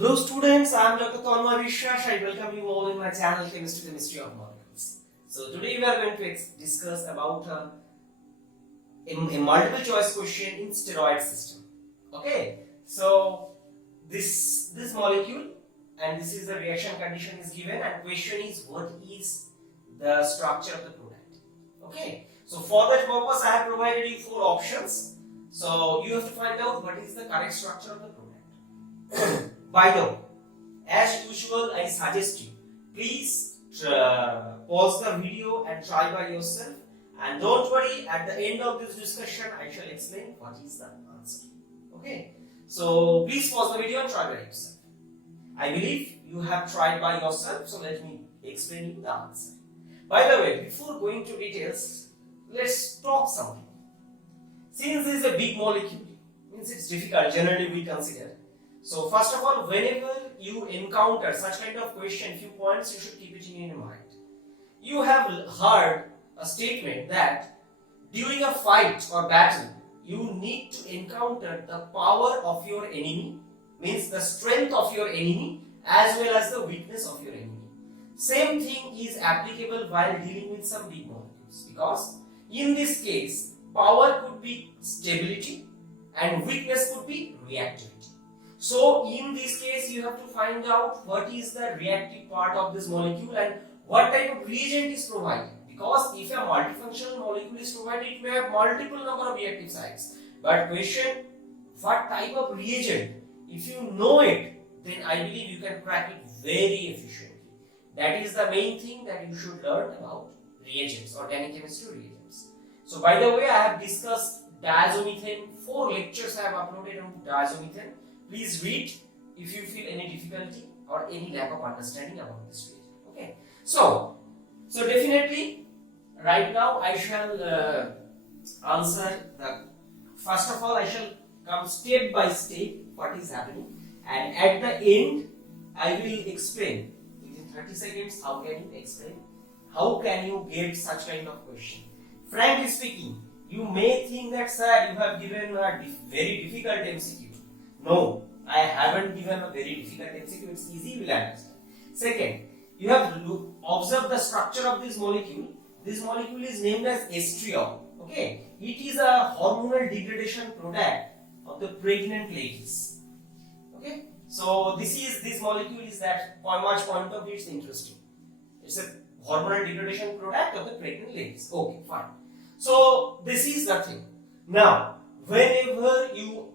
Hello students, I am Dr. Tanmay Vishwas. I welcome you all in my channel Chemistry, the Mystery of Molecules. So today we are going to discuss about a multiple choice question in steroid system. Okay, so this molecule and this is the reaction condition is given and question is what is the structure of the product. Okay, so for that purpose I have provided you 4 options. So you have to find out what is the correct structure of the product. By the way, as usual, I suggest you please pause the video and try by yourself. And don't worry, at the end of this discussion, I shall explain what is the answer. Okay, so please pause the video and try by yourself. I believe you have tried by yourself, so let me explain you the answer. By the way, before going to details, let's talk something. Since this is a big molecule, means it's difficult, generally we consider. So first of all, whenever you encounter such kind of question, few points you should keep it in your mind. You have heard a statement that during a fight or battle, you need to encounter the power of your enemy, means the strength of your enemy as well as the weakness of your enemy. Same thing is applicable while dealing with some big molecules, because in this case, power could be stability and weakness could be reactivity. So in this case, you have to find out what is the reactive part of this molecule and what type of reagent is provided. Because if a multifunctional molecule is provided, it may have multiple number of reactive sites. But question, what type of reagent? If you know it, then I believe you can crack it very efficiently. That is the main thing that you should learn about reagents, organic chemistry reagents. So by the way, I have discussed diazomethane. 4 lectures I have uploaded on diazomethane. Please read if you feel any difficulty or any lack of understanding about this reagent. Okay. So definitely right now I shall answer the. First of all, I shall come step by step what is happening, and at the end I will explain within 30 seconds how can you explain, how can you get such kind of question. Frankly speaking, you may think that sir, you have given a very difficult MCQ. No, I haven't given a very difficult MCQ. It's easy, you will understand. Second, you have observed the structure of this molecule. This molecule is named as estriol. Okay, it is a hormonal degradation product of the pregnant ladies. Okay, so this molecule is that much point of view is interesting. It's a hormonal degradation product of the pregnant ladies. Okay, fine. So this is the thing. Now, whenever you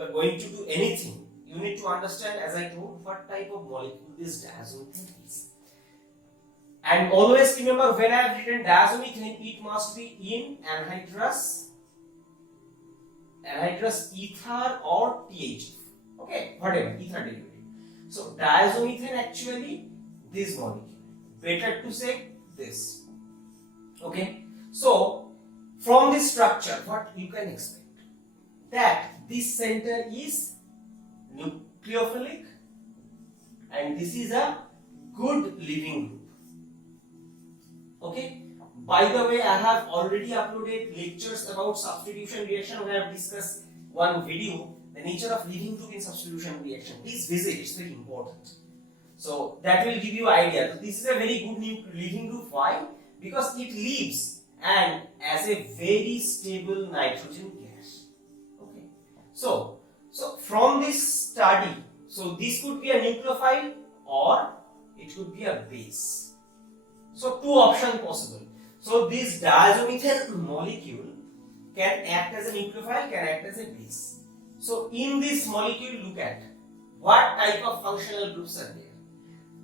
are going to do anything, you need to understand, as I told, what type of molecule this diazomethane is. And always remember, when I have written diazomethane, it must be in anhydrous ether or THF. Okay, whatever, ether derivative. So diazomethane actually this molecule. Better to say this. Okay, so from this structure, what you can expect? That this center is nucleophilic and this is a good leaving group. Okay, by the way, I have already uploaded lectures about substitution reaction where I have discussed one video, the nature of leaving group in substitution reaction. Please visit, it's very important. So that will give you idea. So this is a very good leaving group. Why? Because it leaves and as a very stable nitrogen gas. Okay, so from this study, so this could be a nucleophile or it could be a base. So 2 options possible. So this diazomethane molecule can act as a nucleophile, can act as a base. So in this molecule, look at what type of functional groups are there.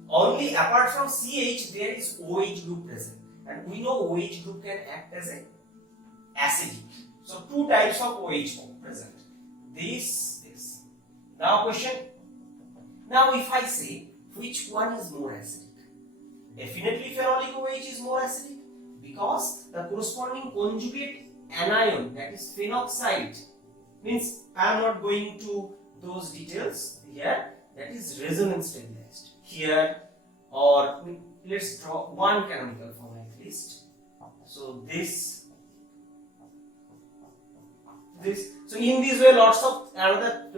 Only apart from CH, there is OH group present, and we know OH group can act as a acidic. So 2 types of OH present. This. Now question. Now if I say which one is more acidic, definitely phenolic OH is more acidic because the corresponding conjugate anion, that is phenoxide, means I am not going to those details here. That is resonance stabilized here, or let's draw one canonical form at least. So this. So in this way, lots of another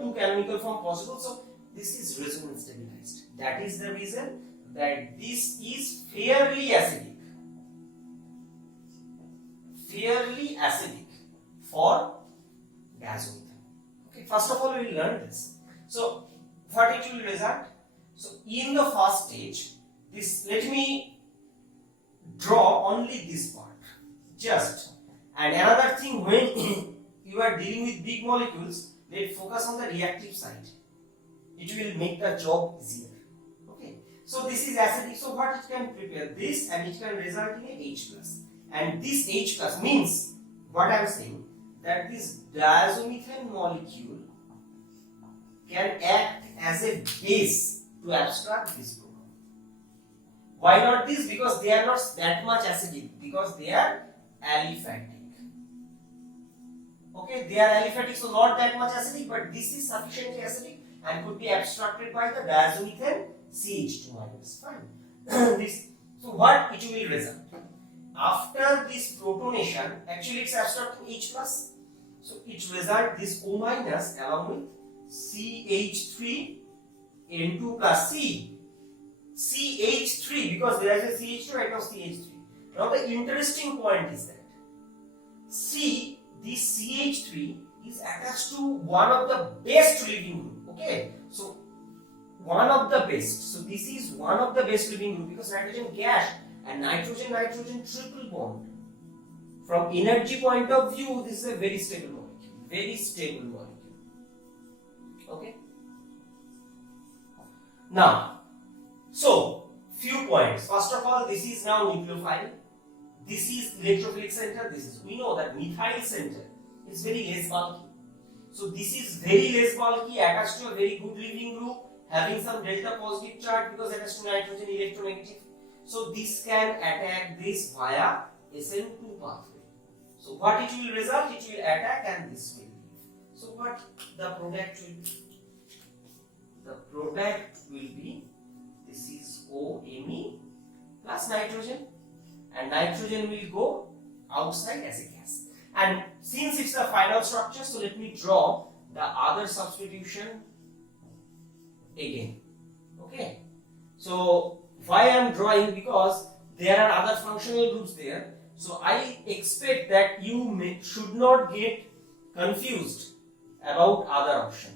2 canonical form possible. So this is resonance stabilized. That is the reason that this is fairly acidic. Fairly acidic for diazomethane. Okay, first of all we will learn this. So what it will result? So in the first stage, this, let me draw only this part. Just, and another thing, when you are dealing with big molecules, let's focus on the reactive side. It will make the job easier. Okay. So this is acidic. So what it can prepare? This, and it can result in a H plus. And this H plus means, what I am saying, that this diazomethane molecule can act as a base to abstract this proton. Why not this? Because they are not that much acidic, because they are aliphatic. Okay, they are aliphatic, so not that much acidic, but this is sufficiently acidic and could be abstracted by the diazomethane CH2 minus. Fine. This, so what it will result? After this protonation, actually it's abstracting H plus, so it result this O minus along with CH3 N2 plus CH3, because there is a CH2 right now CH3. Now the interesting point is that this CH3 is attached to one of the best leaving group. Okay, so one of the best. So this is one of the best leaving group, because nitrogen gas and nitrogen triple bond. From energy point of view, this is a very stable molecule. Very stable molecule. Okay. Now, so few points. First of all, this is now nucleophile. This is electrophilic center. This is, we know that methyl center is very less bulky. So this is very less bulky, attached to a very good leaving group, having some delta positive charge because attached to nitrogen electronegative. So this can attack this via SN2 pathway. So what it will result? It will attack and this will leave. So what the product will be? The product will be, this is OMe plus nitrogen, and nitrogen will go outside as a gas. And since it's the final structure, so let me draw the other substitution again. Okay. So why I am drawing? Because there are other functional groups there. So I expect that you should not get confused about other option.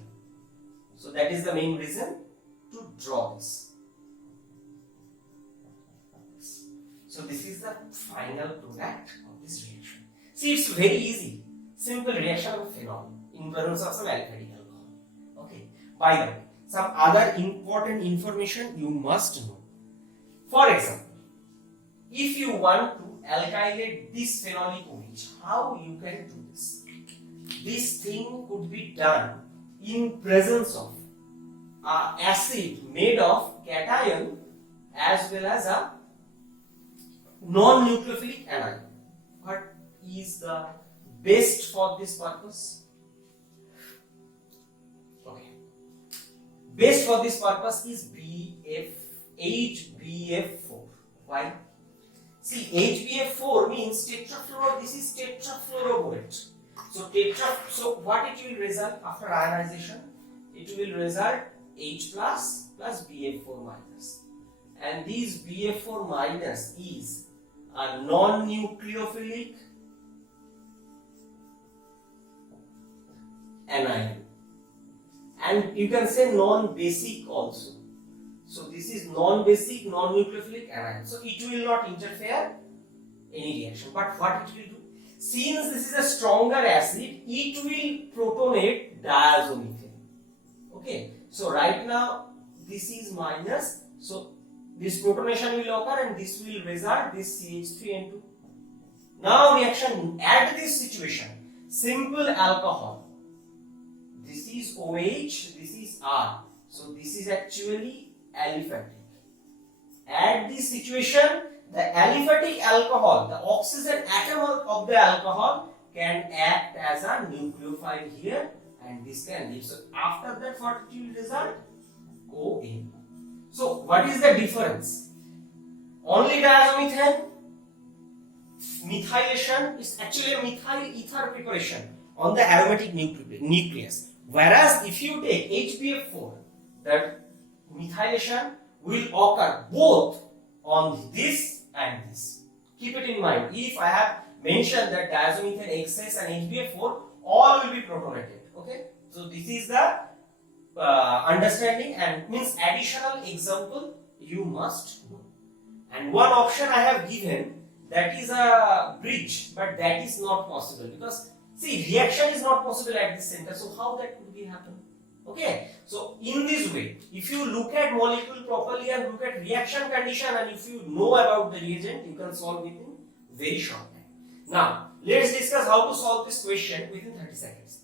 So that is the main reason to draw this. So this is the final product of this reaction. See, it's very easy. Simple reaction of phenol in presence of some aliphatic alcohol. Okay. By the way, some other important information you must know. For example, if you want to alkylate this phenolic OH, how you can do this? This thing could be done in presence of an acid made of cation as well as a non-nucleophilic anion. What is the best for this purpose? Okay. Best for this purpose is HBF4. Why? See, HBF4 means tetrafluoro. This is tetrafluoroborate. So what it will result after ionization? It will result H plus BF4 minus. And this BF4 minus is a non-nucleophilic anion. And you can say non-basic also. So this is non-basic, non-nucleophilic anion. So it will not interfere any reaction. But what it will do? Since this is a stronger acid, it will protonate diazomethane. Okay. So right now this is minus. So this protonation will occur and this will result this CH3N2. Now reaction at this situation. Simple alcohol. This is OH, this is R. So this is actually aliphatic. At this situation, the aliphatic alcohol, the oxygen atom of the alcohol can act as a nucleophile here, and this can leave. So after that, what it will result? OA. So what is the difference? Only diazomethane methylation is actually a methyl ether preparation on the aromatic nucleus. Whereas if you take HBF4, that methylation will occur both on this and this. Keep it in mind. If I have mentioned that diazomethane XS and HbF4 all will be protonated. Okay, so this is the understanding, and means additional example you must know. And one option I have given, that is a bridge, but that is not possible because see, reaction is not possible at this center. So how that could be happen? Okay, so in this way, if you look at molecule properly and look at reaction condition, and if you know about the reagent, you can solve it in very short time. Now, let's discuss how to solve this question within 30 seconds.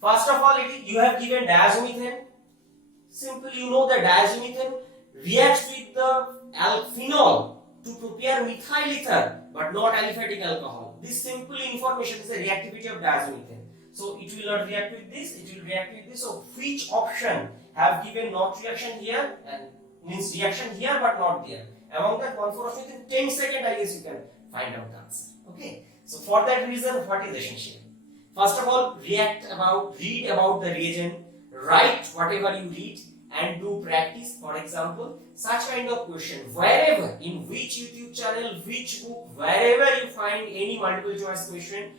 First of all, you have given diazomethane. Simply, you know that diazomethane reacts with the phenol to prepare methyl ether, but not aliphatic alcohol. This simple information is the reactivity of diazomethane. So it will not react with this, it will react with this. So which option have given not reaction here and means reaction here but not there? Among that, one for us within 10 seconds, I guess you can find out the answer. Okay. So for that reason, what is essential? First of all, read about the reagent, write whatever you read, and do practice. For example, such kind of question, wherever, in which YouTube channel, which book, wherever you find any multiple choice question,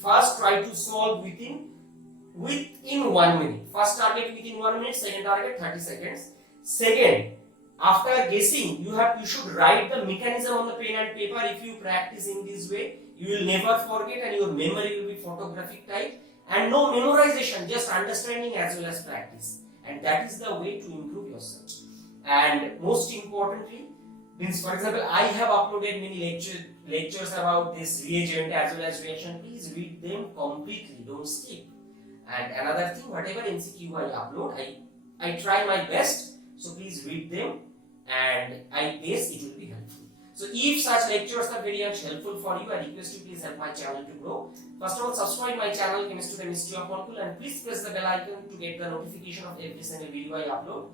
first try to solve within 1 minute. First target within 1 minute, second target 30 seconds. Second, after guessing, you should write the mechanism on the pen and paper. If you practice in this way, you will never forget and your memory will be photographic type, and no memorization, just understanding as well as practice. And that is the way to improve yourself. And most importantly, means for example, I have uploaded many lectures about this reagent as well as reaction. Please read them completely, don't skip. And another thing, whatever MCQ I upload, I try my best. So please read them, and I guess it will be helpful. So if such lectures are very much helpful for you, I request you please help my channel to grow. First of all, subscribe my channel Chemistry the Mystery of Molecule, and please press the bell icon to get the notification of every single video I upload.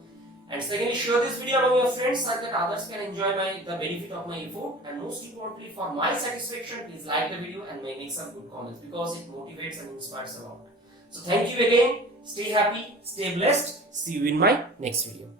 And secondly, share this video among your friends so that others can enjoy the benefit of my effort. And most importantly, for my satisfaction, please like the video and make some good comments because it motivates and inspires a lot. So thank you again. Stay happy, stay blessed. See you in my next video.